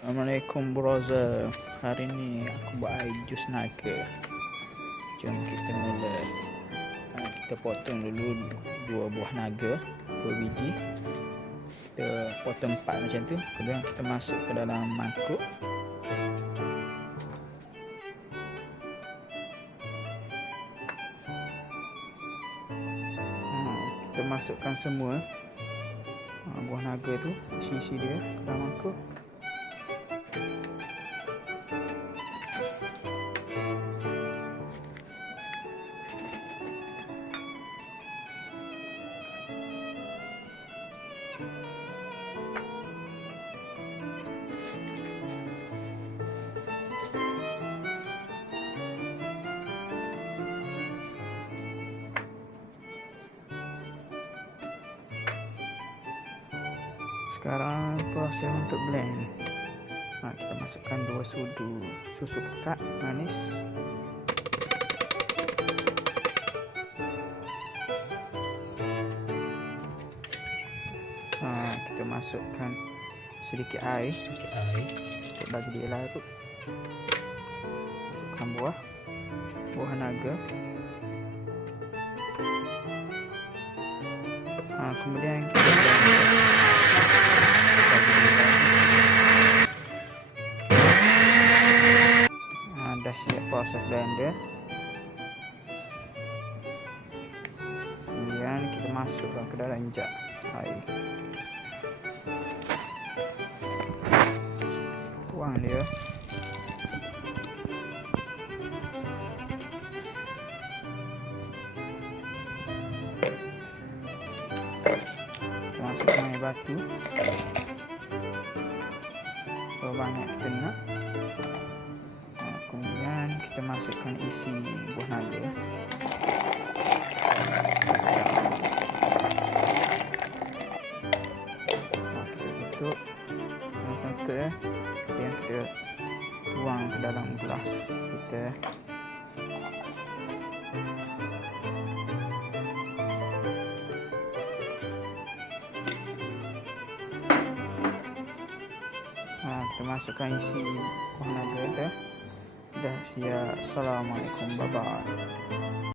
Assalamualaikum brother. Hari ni aku buat air jus naga. Jom kita mula. Kita potong dulu 2 buah naga, 2 biji. Kita potong 4 macam tu. Kemudian kita masuk ke dalam mangkuk. Kita masukkan semua buah naga tu, isi dia ke dalam mangkuk. Sekarang proses untuk blend. Kita masukkan 2 sudu susu pekat manis. Kita masukkan sedikit air untuk bagi dia larut. Masukkan buah naga. Kemudian dah siap proses blender. Kemudian kita masukkan ke dalam jak air. Tuang dia. Kita masukkan air batu. Berapa banyak kita nak. Kemudian kita masukkan isi buah naga. Kita tutup ya. Kemudian kita tuang ke dalam gelas kita. Kita masukkan isi buah naga dah siap. Assalamualaikum, bye bye.